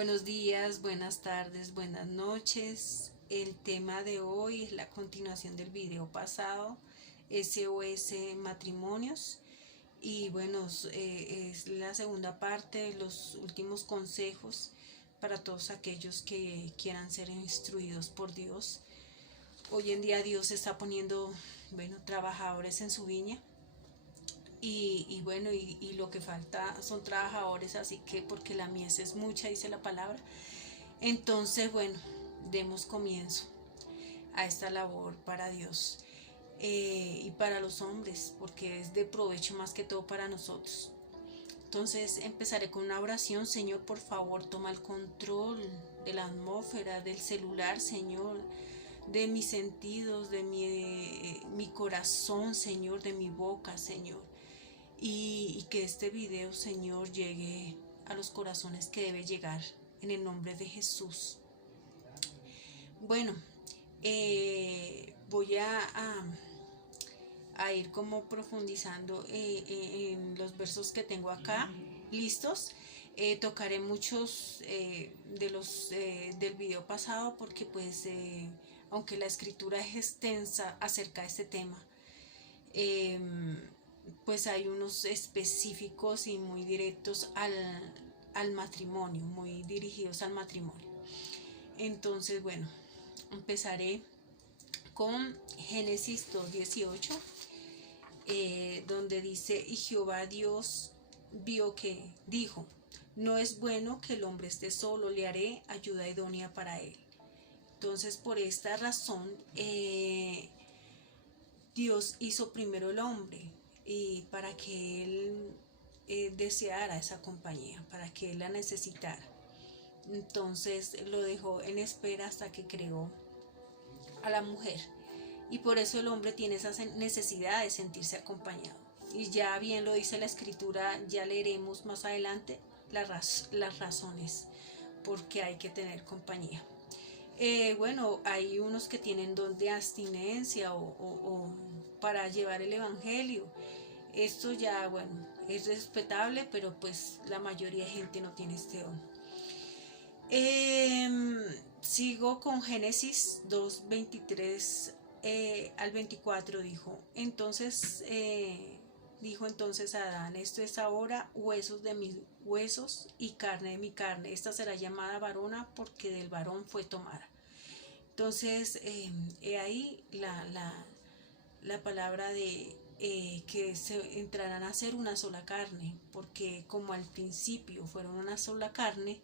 Buenos días, buenas tardes, buenas noches. El tema de hoy es la continuación del video pasado, SOS Matrimonios. Y bueno, es la segunda parte de los últimos consejos para todos aquellos que quieran ser instruidos por Dios. Hoy en día Dios está poniendo, trabajadores en su viña. Y lo que falta son trabajadores, así que porque la mies es mucha, dice la palabra. Entonces, demos comienzo a esta labor para Dios, y para los hombres, porque es de provecho más que todo para nosotros. Entonces empezaré con una oración. Señor, por favor, toma el control de la atmósfera, del celular, Señor, de mis sentidos, de mi corazón, Señor, de mi boca, Señor. Y que este video, Señor, llegue a los corazones que debe llegar, en el nombre de Jesús. Bueno, voy a ir como profundizando en los versos que tengo acá listos. Tocaré muchos de los del video pasado, porque pues aunque la escritura es extensa acerca de este tema, pues hay unos específicos y muy directos al matrimonio, muy dirigidos al matrimonio. Entonces, empezaré con Génesis 2:18, donde dice: y Jehová Dios vio que, dijo, no es bueno que el hombre esté solo, le haré ayuda idónea para él. Entonces, por esta razón, Dios hizo primero el hombre, y para que él deseara esa compañía, para que él la necesitara. Entonces lo dejó en espera hasta que creó a la mujer, y por eso el hombre tiene esa necesidad de sentirse acompañado. Y ya bien lo dice la escritura, ya leeremos más adelante las razones porque hay que tener compañía. Hay unos que tienen don de abstinencia o para llevar el evangelio. Esto ya, es respetable, pero pues la mayoría de gente no tiene este don. Sigo con Génesis 2:23 al 24. Dijo entonces Adán: esto es ahora huesos de mis huesos y carne de mi carne. Esta será llamada varona, porque del varón fue tomada. Entonces, ahí la palabra de que se entrarán a ser una sola carne, porque como al principio fueron una sola carne,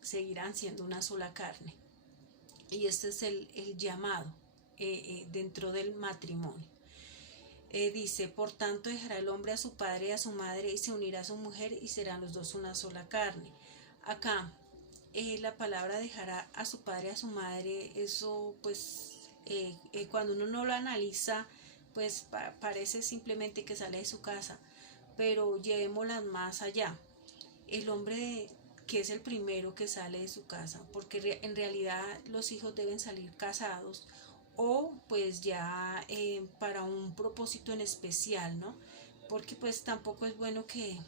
seguirán siendo una sola carne. Y este es el llamado dentro del matrimonio. Dice: por tanto dejará el hombre a su padre y a su madre, y se unirá a su mujer, y serán los dos una sola carne. Acá la palabra dejará a su padre y a su madre, eso pues cuando uno no lo analiza, pues parece simplemente que sale de su casa, pero llevémoslas más allá. El hombre, que es el primero que sale de su casa, porque en realidad los hijos deben salir casados, o pues ya para un propósito en especial, ¿no? Porque pues tampoco es bueno que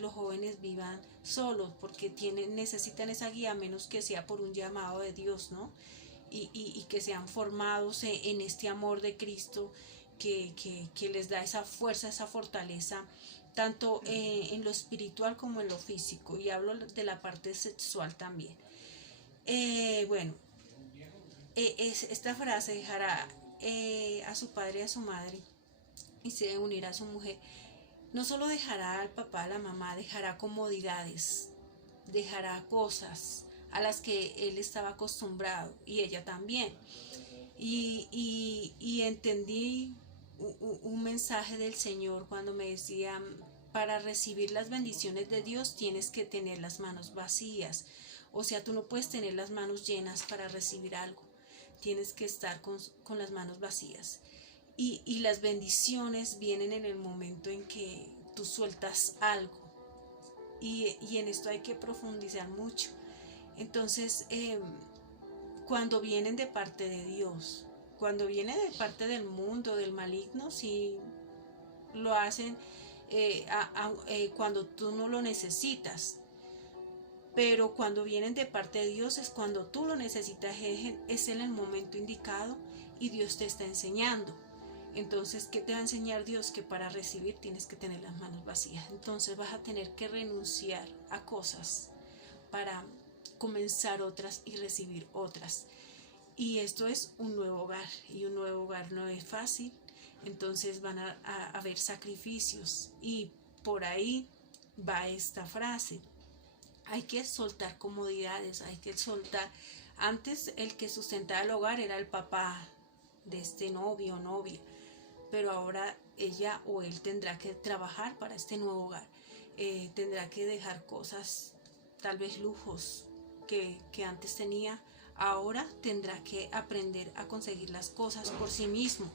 los jóvenes vivan solos, porque necesitan esa guía, a menos que sea por un llamado de Dios, ¿no? Y que sean formados en este amor de Cristo, que les da esa fuerza, esa fortaleza, tanto en lo espiritual como en lo físico, y hablo de la parte sexual también. Esta frase, dejará a su padre y a su madre, y se unirá a su mujer, no solo dejará al papá, a la mamá, dejará comodidades, dejará cosas a las que él estaba acostumbrado, y ella también. Y entendí un mensaje del Señor cuando me decía: para recibir las bendiciones de Dios tienes que tener las manos vacías. O sea, tú no puedes tener las manos llenas para recibir algo, tienes que estar con las manos vacías. Y las bendiciones vienen en el momento en que tú sueltas algo, y en esto hay que profundizar mucho. Entonces, cuando vienen de parte de Dios, cuando vienen de parte del mundo, del maligno, sí lo hacen cuando tú no lo necesitas. pero cuando vienen de parte de Dios es cuando tú lo necesitas, es en el momento indicado y Dios te está enseñando. Entonces, ¿qué te va a enseñar Dios? Que para recibir tienes que tener las manos vacías. Entonces vas a tener que renunciar a cosas para comenzar otras y recibir otras. Y esto es un nuevo hogar, y un nuevo hogar no es fácil. Entonces van a haber sacrificios, y por ahí va esta frase: hay que soltar comodidades, hay que soltar. Antes el que sustentaba el hogar era el papá de este novio o novia, pero ahora ella o él tendrá que trabajar para este nuevo hogar. Tendrá que dejar cosas, tal vez lujos que antes tenía. Ahora tendrá que aprender a conseguir las cosas por sí mismo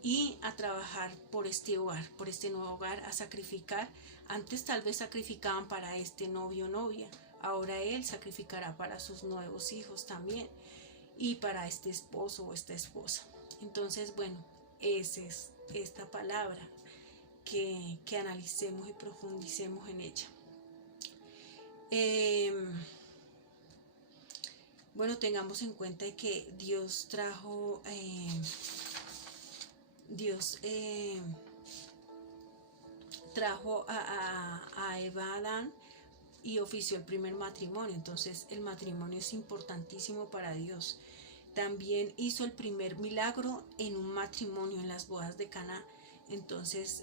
y a trabajar por este hogar, por este nuevo hogar, a sacrificar. Antes tal vez sacrificaban para este novio o novia, ahora él sacrificará para sus nuevos hijos también, y para este esposo o esta esposa. Entonces, bueno, esa es esta palabra, que analicemos y profundicemos en ella. Bueno, tengamos en cuenta que Dios trajo, trajo a Eva, a Adán, y ofició el primer matrimonio. Entonces el matrimonio es importantísimo para Dios. También hizo el primer milagro en un matrimonio, en las bodas de Caná. Entonces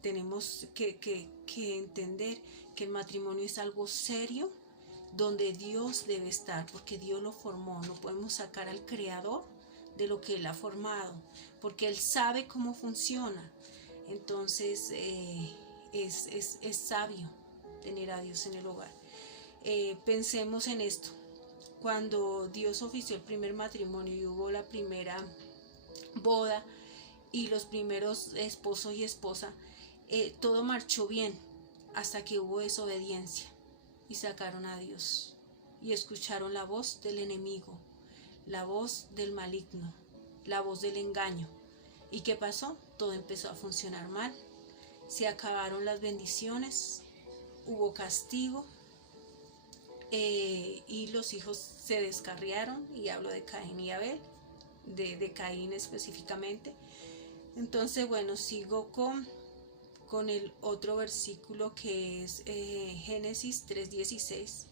tenemos que entender que el matrimonio es algo serio, donde Dios debe estar, porque Dios lo formó. No podemos sacar al Creador de lo que Él ha formado, porque Él sabe cómo funciona. Entonces es sabio tener a Dios en el hogar. Pensemos en esto: cuando Dios ofició el primer matrimonio y hubo la primera boda y los primeros esposo y esposa, todo marchó bien hasta que hubo desobediencia y sacaron a Dios y escucharon la voz del enemigo, la voz del maligno, la voz del engaño. ¿Y qué pasó? Todo empezó a funcionar mal, se acabaron las bendiciones, hubo castigo, y los hijos se descarriaron, y hablo de Caín y Abel, de Caín específicamente. Entonces, bueno, sigo con el otro versículo, que es Génesis 3:16.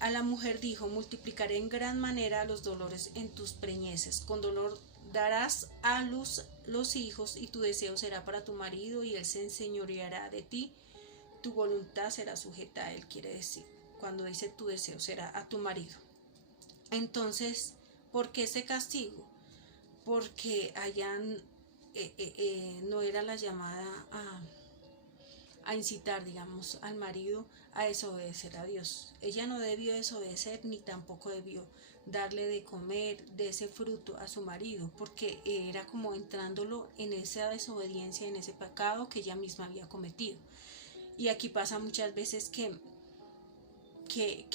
A la mujer dijo: multiplicaré en gran manera los dolores en tus preñeces, con dolor darás a luz los hijos, y tu deseo será para tu marido, y él se enseñoreará de ti, tu voluntad será sujeta a él. Quiere decir, cuando dice tu deseo será a tu marido. Entonces, ¿por qué ese castigo? Porque allá no era la llamada a incitar, digamos, al marido a desobedecer a Dios. Ella no debió desobedecer, ni tampoco debió darle de comer de ese fruto a su marido, porque era como entrándolo en esa desobediencia, en ese pecado que ella misma había cometido. Y aquí pasa muchas veces que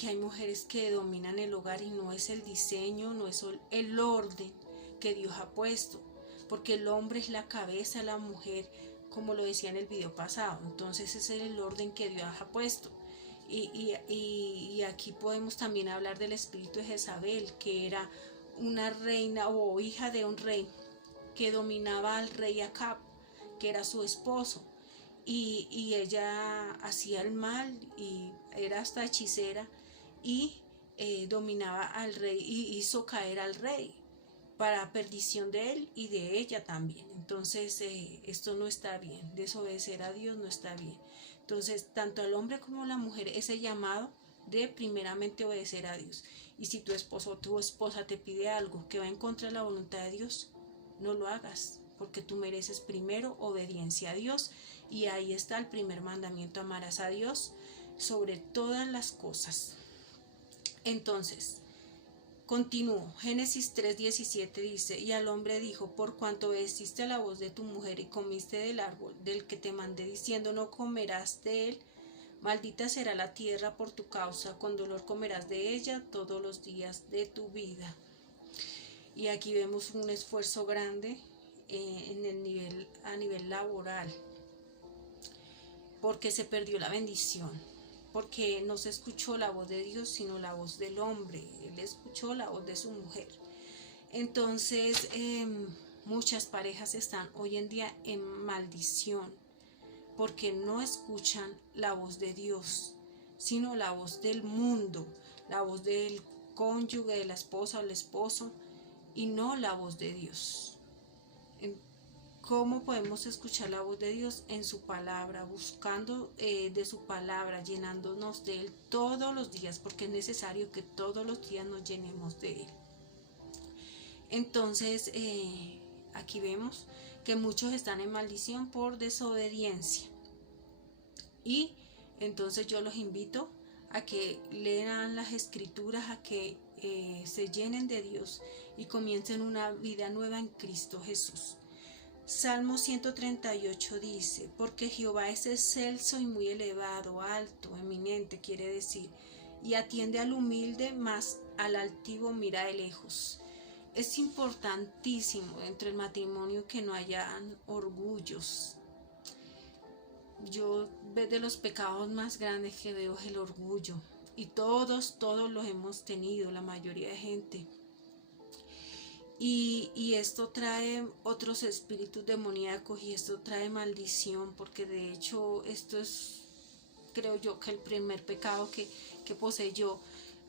hay mujeres que dominan el hogar, y no es el diseño, no es el orden que Dios ha puesto, porque el hombre es la cabeza, la mujer, como lo decía en el video pasado. Entonces ese es el orden que Dios ha puesto. Y aquí podemos también hablar del espíritu de Jezabel, que era una reina o hija de un rey que dominaba al rey Acab, que era su esposo, y ella hacía el mal y era hasta hechicera, y dominaba al rey y hizo caer al rey para perdición de él y de ella también. Entonces esto no está bien, desobedecer a Dios no está bien. Entonces tanto el hombre como la mujer, ese llamado de primeramente obedecer a Dios. Y si tu esposo o tu esposa te pide algo que va en contra de la voluntad de Dios, no lo hagas, porque tú mereces primero obediencia a Dios. Y ahí está el primer mandamiento: amarás a Dios sobre todas las cosas. Entonces, continúo. Génesis 3:17 dice: y al hombre dijo: por cuanto obedeciste a la voz de tu mujer y comiste del árbol del que te mandé diciendo: no comerás de él, maldita será la tierra por tu causa, con dolor comerás de ella todos los días de tu vida. Y aquí vemos un esfuerzo grande a nivel laboral. porque se perdió la bendición, porque no se escuchó la voz de Dios, sino la voz del hombre. Él escuchó la voz de su mujer. Entonces, muchas parejas están hoy en día en maldición, porque no escuchan la voz de Dios, sino la voz del mundo, la voz del cónyuge, de la esposa o el esposo, y no la voz de Dios. ¿Cómo podemos escuchar la voz de Dios? En su palabra, buscando de su palabra, llenándonos de Él todos los días, porque es necesario que todos los días nos llenemos de Él. Entonces, aquí vemos que muchos están en maldición por desobediencia. Y entonces yo los invito a que lean las escrituras, a que se llenen de Dios y comiencen una vida nueva en Cristo Jesús. Salmo 138 dice, porque Jehová es excelso y muy elevado, alto, eminente, quiere decir, y atiende al humilde, mas al altivo mira de lejos. Es importantísimo dentro del matrimonio que no hayan orgullos. Yo, de los pecados más grandes que veo es el orgullo, y todos los hemos tenido, la mayoría de gente. Y esto trae otros espíritus demoníacos, y esto trae maldición, porque de hecho esto es, creo yo, que el primer pecado que poseyó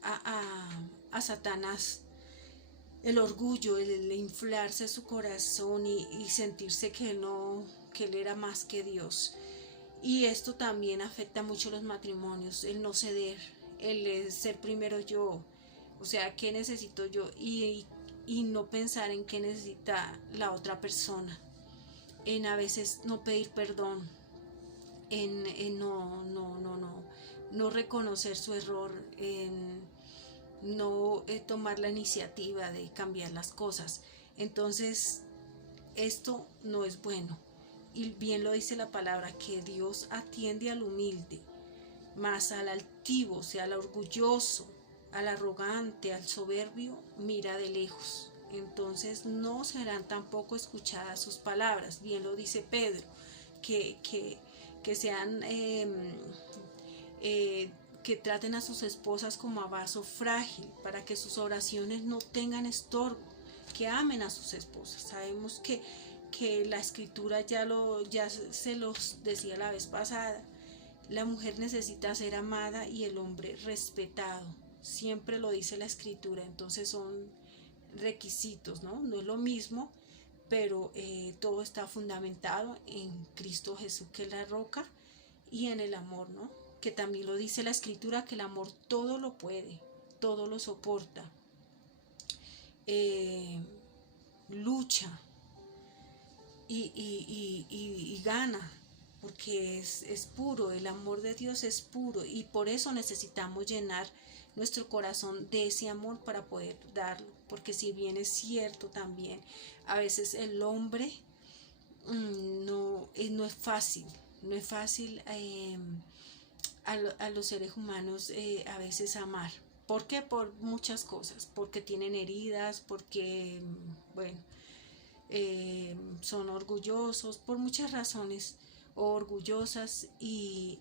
a Satanás. El orgullo, el inflarse su corazón y sentirse que él era más que Dios. Y esto también afecta mucho los matrimonios, el no ceder, el ser primero yo, o sea, ¿qué necesito yo? Y no pensar en qué necesita la otra persona, en a veces no pedir perdón, en no reconocer su error, en no tomar la iniciativa de cambiar las cosas. Entonces, esto no es bueno. Y bien lo dice la palabra, que Dios atiende al humilde, mas al altivo, o sea, al orgulloso, al arrogante, al soberbio, mira de lejos. Entonces no serán tampoco escuchadas sus palabras. Bien lo dice Pedro, que sean, que traten a sus esposas como a vaso frágil, para que sus oraciones no tengan estorbo, que amen a sus esposas. Sabemos que la escritura ya se los decía la vez pasada, la mujer necesita ser amada y el hombre respetado, siempre lo dice la escritura. Entonces son requisitos, no es lo mismo, pero todo está fundamentado en Cristo Jesús, que es la roca, y en el amor, que también lo dice la escritura, que el amor todo lo puede, todo lo soporta, lucha y gana, porque es puro. El amor de Dios es puro, y por eso necesitamos llenar nuestro corazón de ese amor para poder darlo, porque si bien es cierto también, a veces el hombre no es fácil, a los seres humanos a veces amar. ¿Por qué? Por muchas cosas, porque tienen heridas, porque, bueno, son orgullosos, por muchas razones, o orgullosas, y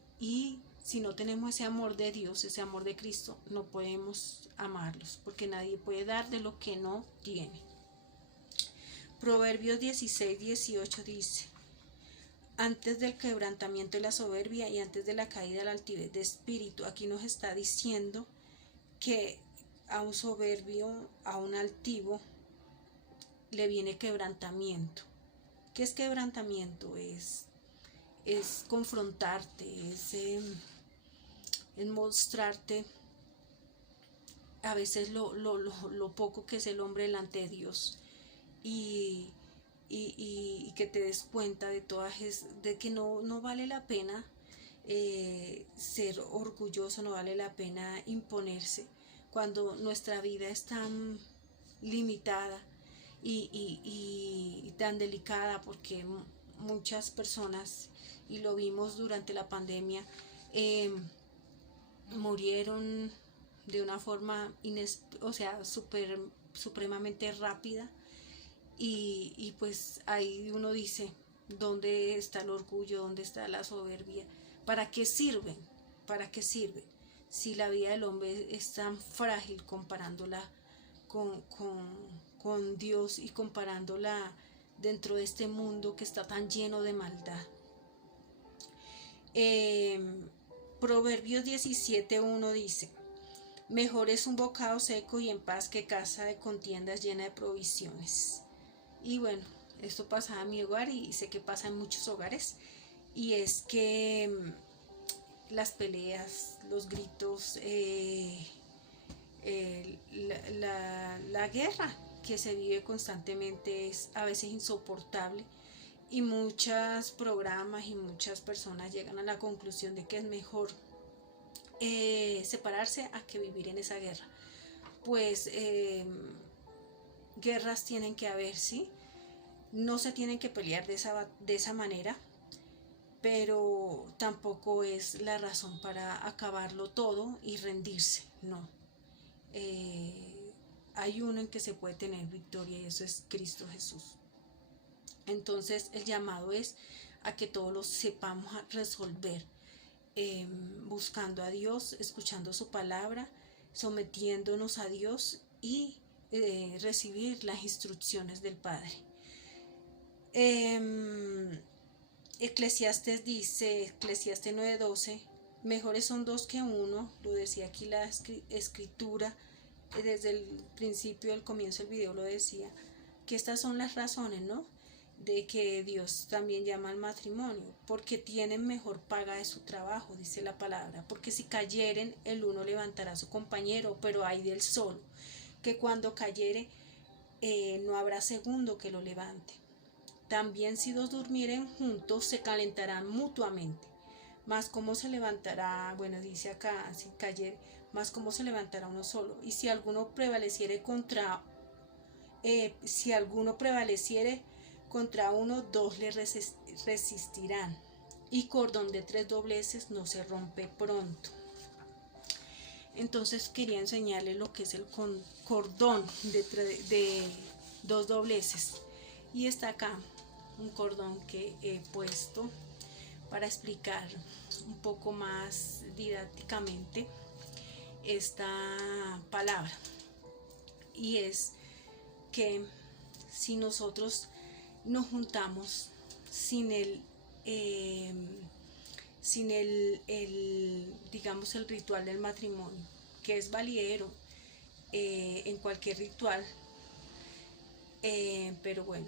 si no tenemos ese amor de Dios, ese amor de Cristo, no podemos amarlos, porque nadie puede dar de lo que no tiene. Proverbios 16:18 dice, antes del quebrantamiento y la soberbia, y antes de la caída la altivez de espíritu. Aquí nos está diciendo que a un soberbio, a un altivo, le viene quebrantamiento. ¿Qué es quebrantamiento? Es confrontarte, es mostrarte a veces lo poco que es el hombre delante de Dios, y que te des cuenta de que no vale la pena ser orgulloso, no vale la pena imponerse cuando nuestra vida es tan limitada y tan delicada, porque muchas personas, y lo vimos durante la pandemia, murieron de una forma supremamente rápida, y pues ahí uno dice, ¿dónde está el orgullo? ¿Dónde está la soberbia? ¿Para qué sirven? ¿Para qué sirven? Si la vida del hombre es tan frágil comparándola con Dios y comparándola dentro de este mundo que está tan lleno de maldad. Proverbios 17:1 dice: mejor es un bocado seco y en paz que casa de contiendas llena de provisiones. Y bueno, esto pasa en mi hogar y sé que pasa en muchos hogares, y es que las peleas, los gritos, la guerra que se vive constantemente es a veces insoportable, y muchos programas y muchas personas llegan a la conclusión de que es mejor separarse a que vivir en esa guerra. Pues guerras tienen que haber, ¿sí? No se tienen que pelear de esa manera, pero tampoco es la razón para acabarlo todo y rendirse, no. Hay uno en que se puede tener victoria, y eso es Cristo Jesús. Entonces el llamado es a que todos lo sepamos resolver, buscando a Dios, escuchando su palabra, sometiéndonos a Dios y recibir las instrucciones del Padre. Eclesiastes dice, Eclesiastes 9:12, mejores son dos que uno, lo decía aquí la escritura, desde el principio, del comienzo del video lo decía, que estas son las razones, ¿no?, de que Dios también llama al matrimonio, porque tienen mejor paga de su trabajo, dice la palabra, porque si cayeren, el uno levantará a su compañero, pero hay del solo, que cuando cayere, no habrá segundo que lo levante. También si dos durmieren juntos, se calentarán mutuamente, mas cómo se levantará, bueno, dice acá, si cayere, mas cómo se levantará uno solo, y si alguno prevaleciere contra uno, dos le resistirán, y cordón de tres dobleces no se rompe pronto. Entonces quería enseñarles lo que es el cordón de dos dobleces, y está acá un cordón que he puesto para explicar un poco más didácticamente esta palabra, y es que si nosotros nos juntamos sin digamos, el ritual del matrimonio, que es validero en cualquier ritual, pero bueno,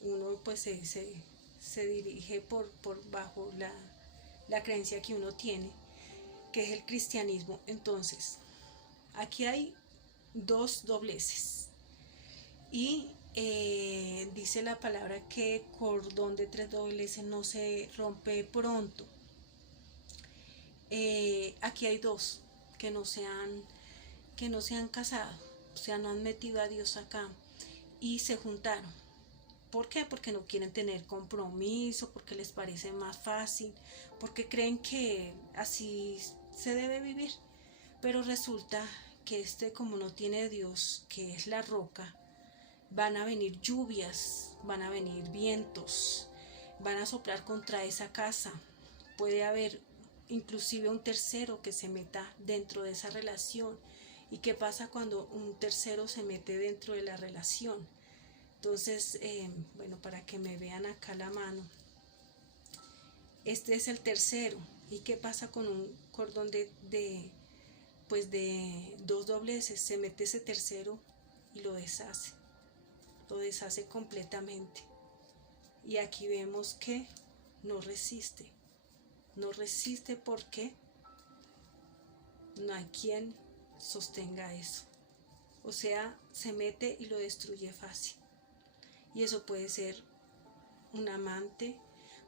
uno pues se dirige por bajo la creencia que uno tiene, que es el cristianismo. Entonces aquí hay dos dobleces, y dice la palabra que cordón de tres dobleces no se rompe pronto. Aquí hay dos que no se han casado, o sea, no han metido a Dios acá y se juntaron. ¿Por qué? Porque no quieren tener compromiso, porque les parece más fácil, porque creen que así se debe vivir. Pero resulta que como no tiene Dios, que es la roca, van a venir lluvias, van a venir vientos, van a soplar contra esa casa. Puede haber inclusive un tercero que se meta dentro de esa relación. ¿Y qué pasa cuando un tercero se mete dentro de la relación? Entonces, bueno, para que me vean acá la mano, este es el tercero. ¿Y qué pasa con un cordón de dos dobleces? Se mete ese tercero y lo deshace completamente. Y aquí vemos que no resiste porque no hay quien sostenga eso. O sea, se mete y lo destruye fácil. Y eso puede ser un amante,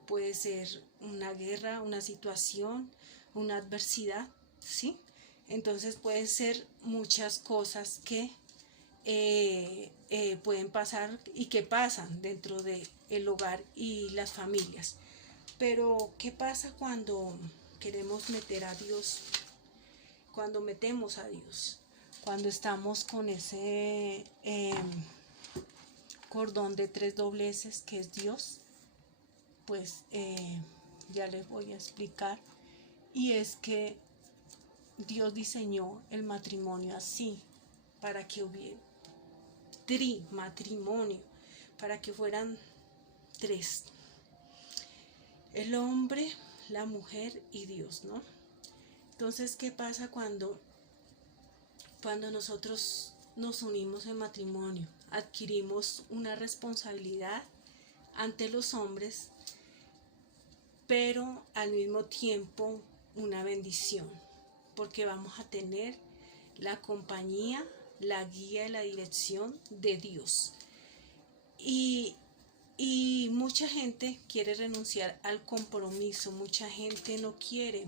puede ser una guerra, una situación, una adversidad, ¿sí? Entonces pueden ser muchas cosas que pueden pasar y que pasan dentro del hogar y las familias. Pero ¿qué pasa cuando queremos meter a Dios? Cuando metemos a Dios, cuando estamos con ese cordón de tres dobleces que es Dios, pues ya les voy a explicar, y es que Dios diseñó el matrimonio así, para que hubiera matrimonio, para que fueran tres: el hombre, la mujer y Dios, ¿no? Entonces, ¿qué pasa cuando nosotros nos unimos en matrimonio? Adquirimos una responsabilidad ante los hombres, pero al mismo tiempo una bendición, porque vamos a tener la compañía, la guía y la dirección de Dios. Y mucha gente quiere renunciar al compromiso, mucha gente no quiere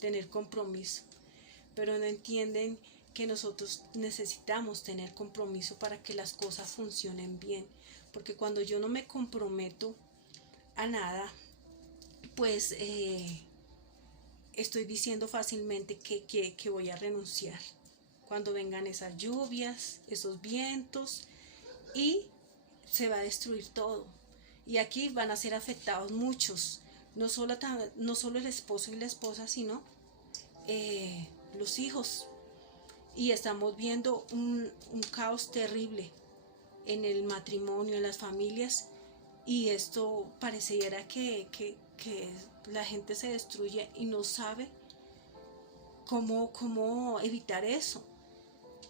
tener compromiso, pero no entienden que nosotros necesitamos tener compromiso para que las cosas funcionen bien, porque cuando yo no me comprometo a nada, pues estoy diciendo fácilmente que voy a renunciar cuando vengan esas lluvias, esos vientos, y se va a destruir todo. Y aquí van a ser afectados muchos, no solo el esposo y la esposa, sino los hijos. Y estamos viendo un caos terrible en el matrimonio, en las familias, y esto pareciera que la gente se destruye y no sabe cómo evitar eso.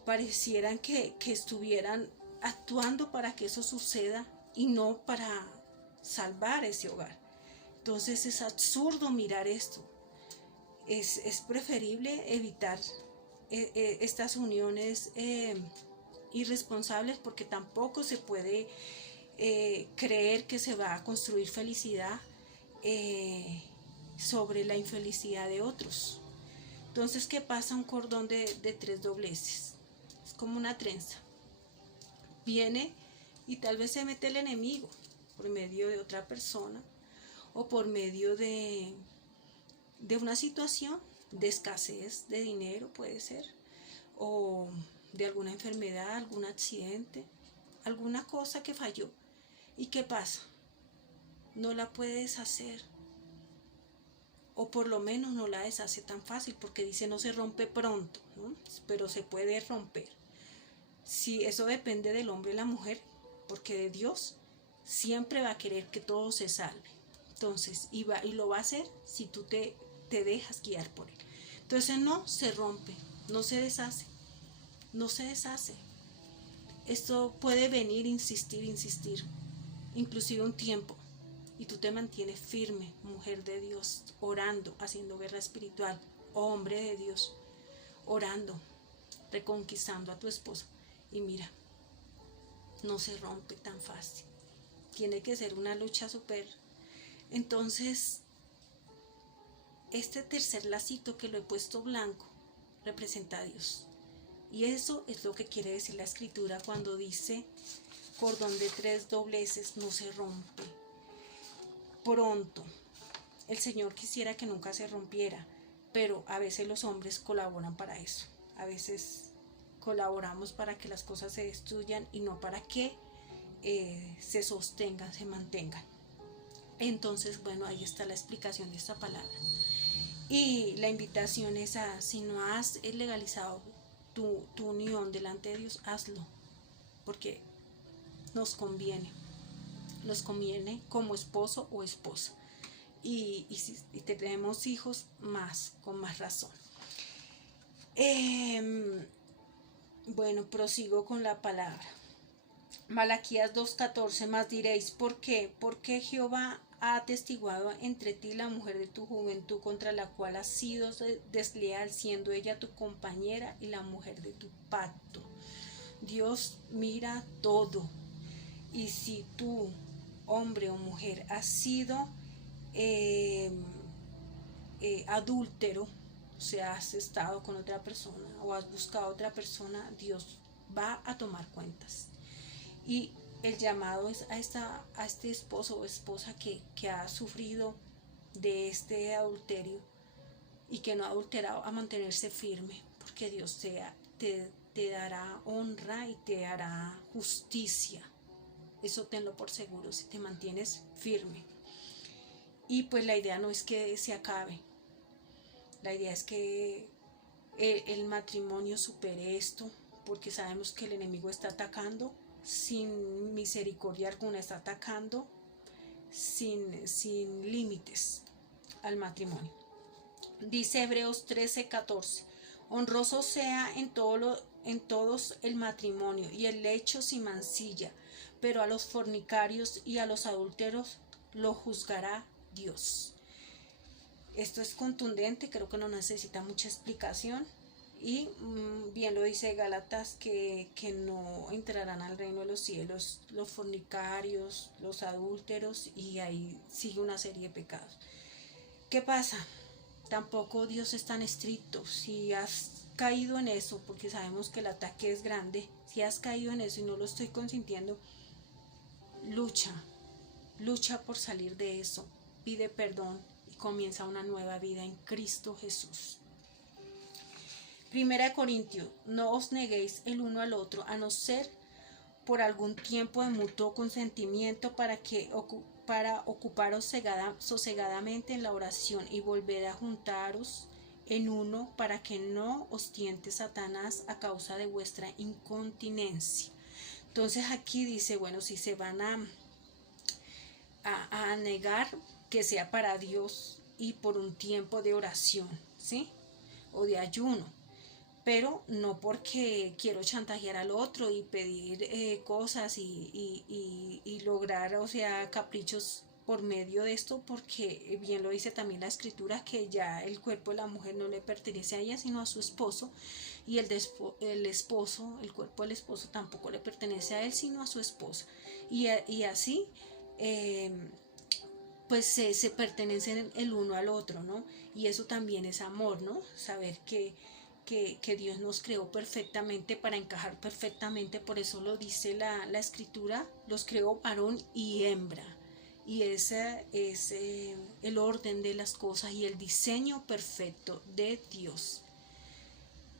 Parecieran que estuvieran actuando para que eso suceda y no para salvar ese hogar. Entonces es absurdo mirar esto. Es preferible evitar estas uniones irresponsables, porque tampoco se puede creer que se va a construir felicidad sobre la infelicidad de otros. Entonces, ¿qué pasa? Un cordón de tres dobleces. Es como una trenza. Viene y tal vez se mete el enemigo por medio de otra persona o por medio de una situación de escasez de dinero, puede ser, o de alguna enfermedad, algún accidente, alguna cosa que falló. ¿Y qué pasa? No la puede deshacer, o por lo menos no la deshace tan fácil, porque dice no se rompe pronto, ¿no? Pero se puede romper. Si eso depende del hombre y la mujer, porque de Dios siempre va a querer que todo se salve. Entonces, y lo va a hacer si tú te dejas guiar por él. Entonces no se rompe, no se deshace, no se deshace. Esto puede venir, insistir, inclusive un tiempo, y tú te mantienes firme, mujer de Dios, orando, haciendo guerra espiritual, hombre de Dios, orando, reconquistando a tu esposa, y mira, no se rompe tan fácil. Tiene que ser una lucha súper. Entonces, este tercer lacito que lo he puesto blanco representa a Dios. Y eso es lo que quiere decir la escritura cuando dice cordón de tres dobleces no se rompe pronto. El Señor quisiera que nunca se rompiera, pero a veces los hombres colaboran para eso. A veces colaboramos para que las cosas se destruyan y no para que se sostengan, se mantengan. Entonces, bueno, ahí está la explicación de esta palabra. Y la invitación es a, si no has legalizado tu unión delante de Dios, hazlo, porque nos conviene como esposo o esposa. Y si tenemos hijos, con más razón. Bueno, prosigo con la palabra. Malaquías 2:14, más diréis, ¿por qué? Porque Jehová ha atestiguado entre ti la mujer de tu juventud, contra la cual has sido desleal, siendo ella tu compañera y la mujer de tu pacto. Dios mira todo. Y si tú, hombre o mujer, has sido adúltero, o sea, has estado con otra persona o has buscado a otra persona, Dios va a tomar cuentas. Y el llamado es a este esposo o esposa que ha sufrido de este adulterio y que no ha adulterado, a mantenerse firme, porque Dios te dará honra y te hará justicia. Eso tenlo por seguro, si te mantienes firme. Y pues la idea no es que se acabe, la idea es que el matrimonio supere esto, porque sabemos que el enemigo está atacando sin misericordia alguna, está atacando sin límites al matrimonio. Dice Hebreos 13:14, honroso sea en todos el matrimonio y el lecho sin mancilla, pero a los fornicarios y a los adúlteros lo juzgará Dios. Esto es contundente, creo que no necesita mucha explicación. Y bien lo dice Gálatas que no entrarán al reino de los cielos los fornicarios, los adúlteros, y ahí sigue una serie de pecados. ¿Qué pasa? Tampoco Dios es tan estricto. Si has caído en eso, porque sabemos que el ataque es grande, si has caído en eso y no lo estoy consintiendo, lucha por salir de eso, pide perdón y comienza una nueva vida en Cristo Jesús. 1 Corintios, no os neguéis el uno al otro, a no ser por algún tiempo de mutuo consentimiento para ocuparos sosegadamente en la oración y volver a juntaros en uno, para que no os tiente Satanás a causa de vuestra incontinencia. Entonces aquí dice, bueno, si se van a negar, que sea para Dios y por un tiempo de oración, ¿sí? O de ayuno. Pero no porque quiero chantajear al otro y pedir cosas y lograr, o sea, caprichos por medio de esto, porque bien lo dice también la escritura, que ya el cuerpo de la mujer no le pertenece a ella, sino a su esposo, y el cuerpo del esposo tampoco le pertenece a él, sino a su esposa. Y así, pues se pertenecen el uno al otro, ¿no? Y eso también es amor, ¿no? Saber que Dios nos creó perfectamente para encajar perfectamente, por eso lo dice la escritura, los creó varón y hembra, y ese es el orden de las cosas y el diseño perfecto de Dios.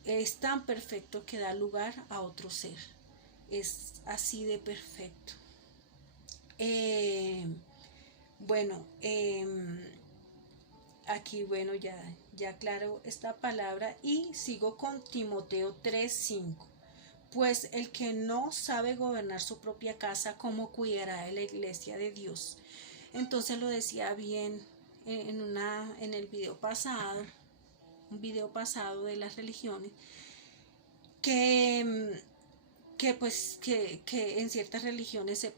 Es tan perfecto que da lugar a otro ser, es así de perfecto. Bueno, aquí, bueno, ya aclaro esta palabra y sigo con Timoteo 3:5. Pues el que no sabe gobernar su propia casa, ¿cómo cuidará de la iglesia de Dios? Entonces lo decía bien en el video pasado, un video pasado de las religiones, que en ciertas religiones se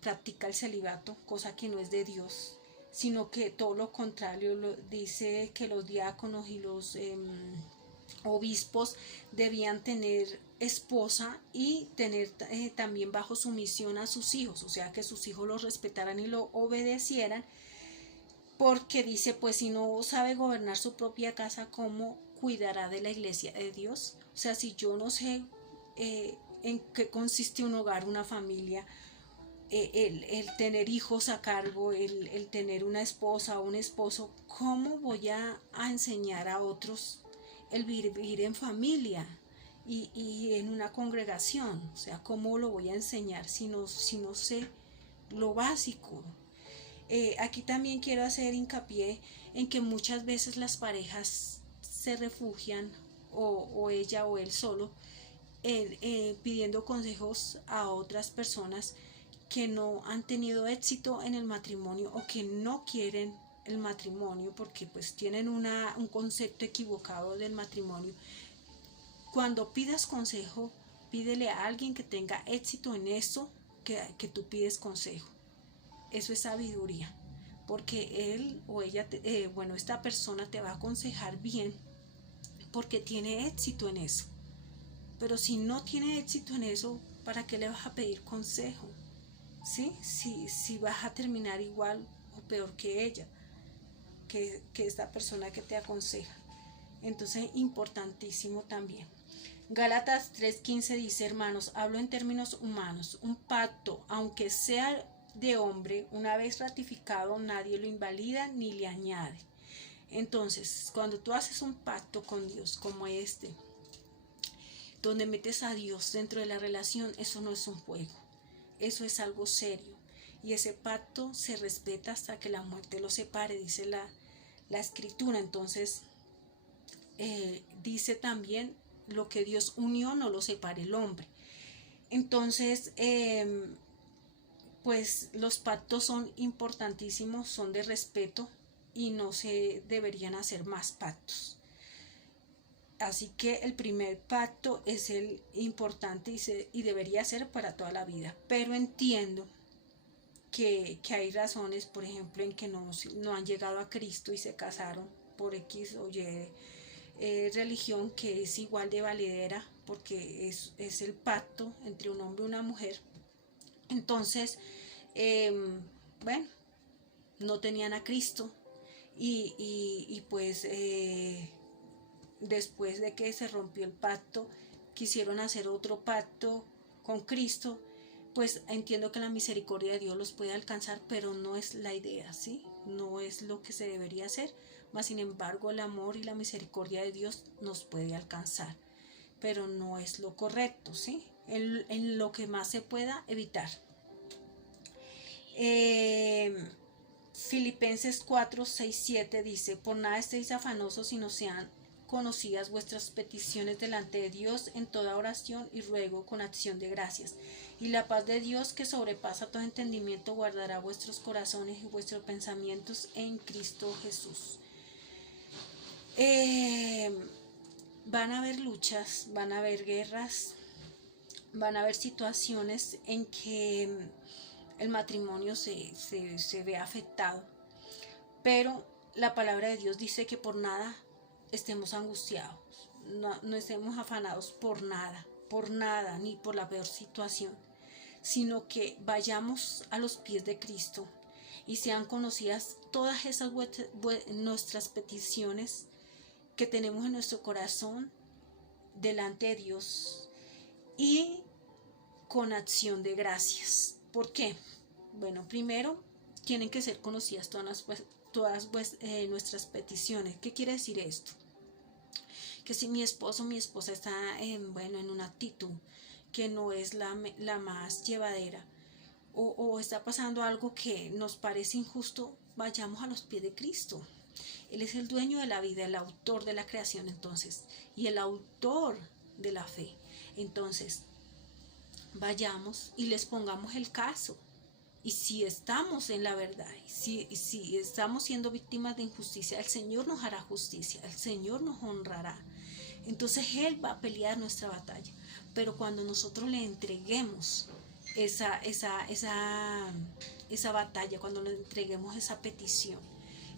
practica el celibato, cosa que no es de Dios, sino que todo lo contrario, dice que los diáconos y los obispos debían tener esposa y tener también bajo sumisión a sus hijos, o sea, que sus hijos los respetaran y lo obedecieran, porque dice, pues si no sabe gobernar su propia casa, ¿cómo cuidará de la iglesia de Dios? O sea, si yo no sé en qué consiste un hogar, una familia, el tener hijos a cargo, el tener una esposa o un esposo, ¿cómo voy a enseñar a otros el vivir en familia y en una congregación? O sea, ¿cómo lo voy a enseñar si no sé lo básico? Aquí también quiero hacer hincapié en que muchas veces las parejas se refugian, o ella o él solo, pidiendo consejos a otras personas que no han tenido éxito en el matrimonio o que no quieren el matrimonio porque pues tienen un concepto equivocado del matrimonio. Cuando pidas consejo, pídele a alguien que tenga éxito en eso que tú pides consejo. Eso es sabiduría, porque él o ella, esta persona te va a aconsejar bien porque tiene éxito en eso. Pero si no tiene éxito en eso, ¿para qué le vas a pedir consejo? ¿Sí? Si vas a terminar igual o peor que ella, que esta persona que te aconseja. Entonces, importantísimo también. Gálatas 3:15 dice, hermanos, hablo en términos humanos, un pacto, aunque sea de hombre, una vez ratificado, nadie lo invalida ni le añade. Entonces, cuando tú haces un pacto con Dios como este, donde metes a Dios dentro de la relación, eso no es un juego, eso es algo serio. y ese pacto se respeta hasta que la muerte lo separe, dice la escritura. Entonces dice también, lo que Dios unió no lo separe el hombre. Entonces pues los pactos son importantísimos, son de respeto y no se deberían hacer más pactos. Así que el primer pacto es el importante y debería ser para toda la vida. Pero entiendo que hay razones, por ejemplo, en que no han llegado a Cristo y se casaron por X o Y religión, que es igual de valedera porque es el pacto entre un hombre y una mujer. Entonces, bueno, no tenían a Cristo y pues después de que se rompió el pacto, quisieron hacer otro pacto con Cristo. Pues entiendo que la misericordia de Dios los puede alcanzar, pero no es la idea, ¿sí? No es lo que se debería hacer, mas sin embargo el amor y la misericordia de Dios nos puede alcanzar, pero no es lo correcto, ¿sí? En lo que más se pueda evitar. Filipenses 4, 6, 7 dice: por nada estéis afanosos, sino sean conocidas vuestras peticiones delante de Dios en toda oración y ruego con acción de gracias. Y la paz de Dios, que sobrepasa todo entendimiento, guardará vuestros corazones y vuestros pensamientos en Cristo Jesús. Van a haber luchas, van a haber guerras, van a haber situaciones en que el matrimonio se ve afectado, pero la palabra de Dios dice que por nada estemos angustiados, no estemos afanados por nada, ni por la peor situación, sino que vayamos a los pies de Cristo y sean conocidas todas esas nuestras peticiones que tenemos en nuestro corazón delante de Dios y con acción de gracias. ¿Por qué? Bueno, primero tienen que ser conocidas todas nuestras peticiones. ¿Qué quiere decir esto? Que si mi esposo o mi esposa está en una actitud que no es la más llevadera, o está pasando algo que nos parece injusto, vayamos a los pies de Cristo. Él es el dueño de la vida, el autor de la creación, entonces, y el autor de la fe. Entonces, vayamos y les pongamos el caso. Y si estamos en la verdad, si estamos siendo víctimas de injusticia, el Señor nos hará justicia, el Señor nos honrará. Entonces Él va a pelear nuestra batalla. Pero cuando nosotros le entreguemos esa batalla, cuando le entreguemos esa petición.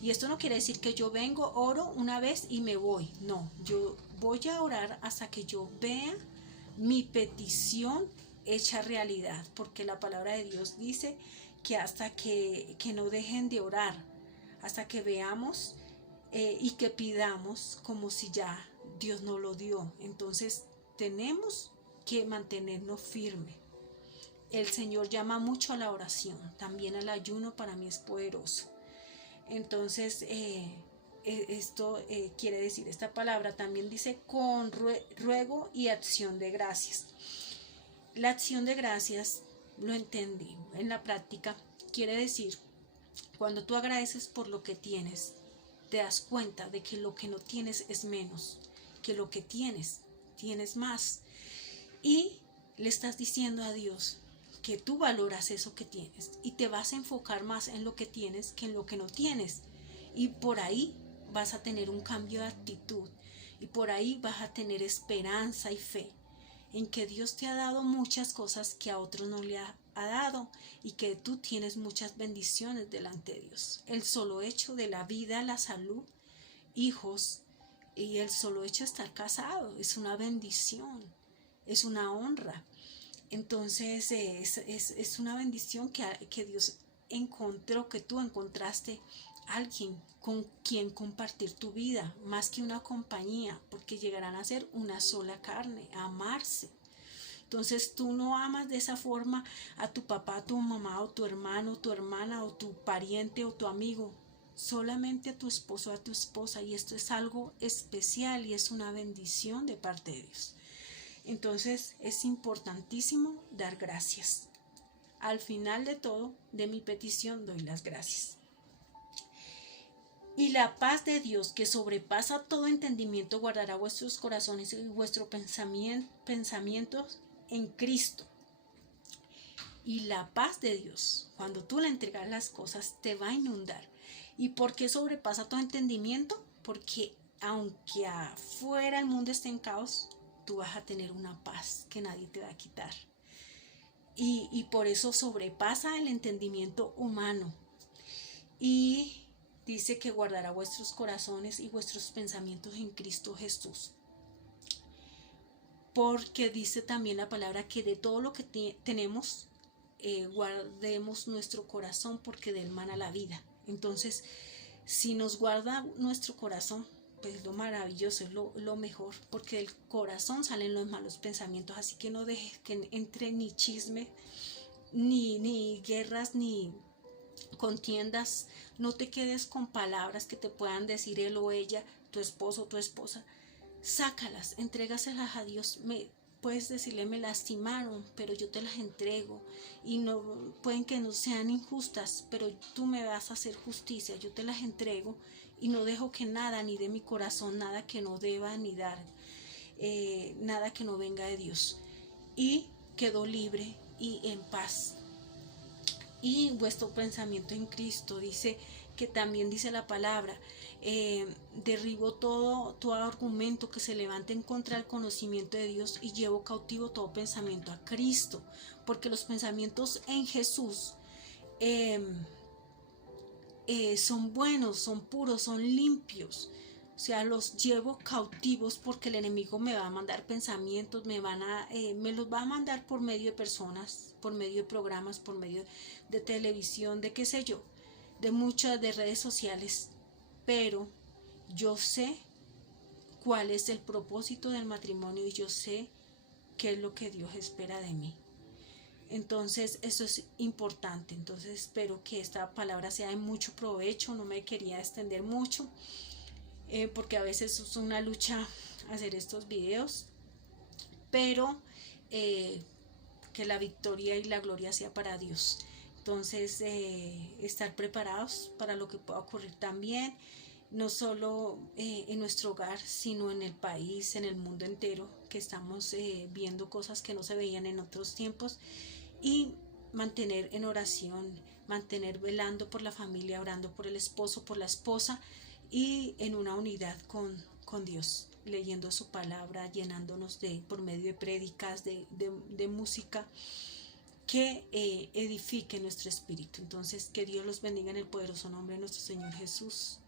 Y esto no quiere decir que yo vengo, oro una vez y me voy. No, yo voy a orar hasta que yo vea mi petición hecha realidad, porque la palabra de Dios dice que hasta que no dejen de orar, hasta que veamos y que pidamos como si ya Dios nos lo dio. Entonces tenemos que mantenernos firmes. El Señor llama mucho a la oración, también al ayuno para mí es poderoso. Entonces esto quiere decir, esta palabra también dice con ruego y acción de gracias. La acción de gracias, lo entendí en la práctica, quiere decir, cuando tú agradeces por lo que tienes, te das cuenta de que lo que no tienes es menos, que lo que tienes más. Y le estás diciendo a Dios que tú valoras eso que tienes y te vas a enfocar más en lo que tienes que en lo que no tienes. Y por ahí vas a tener un cambio de actitud y por ahí vas a tener esperanza y fe en que Dios te ha dado muchas cosas que a otros no le ha dado y que tú tienes muchas bendiciones delante de Dios. El solo hecho de la vida, la salud, hijos y el solo hecho de estar casado es una bendición, es una honra. Entonces es una bendición que Dios encontró, que tú encontraste alguien con quien compartir tu vida, más que una compañía, porque llegarán a ser una sola carne, a amarse. Entonces tú no amas de esa forma a tu papá, a tu mamá, o tu hermano, o tu hermana, o tu pariente, o tu amigo, solamente a tu esposo, a tu esposa, y esto es algo especial y es una bendición de parte de Dios. Entonces es importantísimo dar gracias. Al final de todo, de mi petición, doy las gracias. Y la paz de Dios, que sobrepasa todo entendimiento, guardará vuestros corazones y vuestros pensamientos en Cristo. Y la paz de Dios, cuando tú le entregas las cosas, te va a inundar. ¿Y por qué sobrepasa todo entendimiento? Porque aunque afuera el mundo esté en caos, tú vas a tener una paz que nadie te va a quitar. Y por eso sobrepasa el entendimiento humano. Y dice que guardará vuestros corazones y vuestros pensamientos en Cristo Jesús. Porque dice también la palabra que de todo lo que tenemos, guardemos nuestro corazón, porque del mana la vida. Entonces, si nos guarda nuestro corazón, pues lo maravilloso, es lo mejor, porque del corazón salen los malos pensamientos. Así que no dejes que entre ni chisme, ni guerras, ni contiendas. No te quedes con palabras que te puedan decir él o ella, tu esposo o tu esposa. Sácalas, entrégaselas a Dios. Puedes decirle, me lastimaron, pero yo te las entrego, y no pueden que no sean injustas, pero tú me vas a hacer justicia. Yo te las entrego y no dejo que nada, ni de mi corazón, nada que no deba ni dar, nada que no venga de Dios. Y quedó libre y en paz. Y vuestro pensamiento en Cristo, dice que también dice la palabra, derribo todo argumento que se levante en contra del conocimiento de Dios y llevo cautivo todo pensamiento a Cristo, porque los pensamientos en Jesús son buenos, son puros, son limpios. O sea, los llevo cautivos porque el enemigo me va a mandar pensamientos, me los va a mandar por medio de personas, por medio de programas, por medio de televisión, de qué sé yo, de muchas de redes sociales. Pero yo sé cuál es el propósito del matrimonio y yo sé qué es lo que Dios espera de mí. Entonces eso es importante. Entonces espero que esta palabra sea de mucho provecho. No me quería extender mucho, porque a veces es una lucha hacer estos videos, pero que la victoria y la gloria sea para Dios. Entonces estar preparados para lo que pueda ocurrir también, no solo en nuestro hogar, sino en el país, en el mundo entero, que estamos viendo cosas que no se veían en otros tiempos. Y mantener en oración, mantener velando por la familia, orando por el esposo, por la esposa, y en una unidad con Dios, leyendo su palabra, llenándonos por medio de prédicas, de música que edifique nuestro espíritu. Entonces, que Dios los bendiga en el poderoso nombre de nuestro Señor Jesús.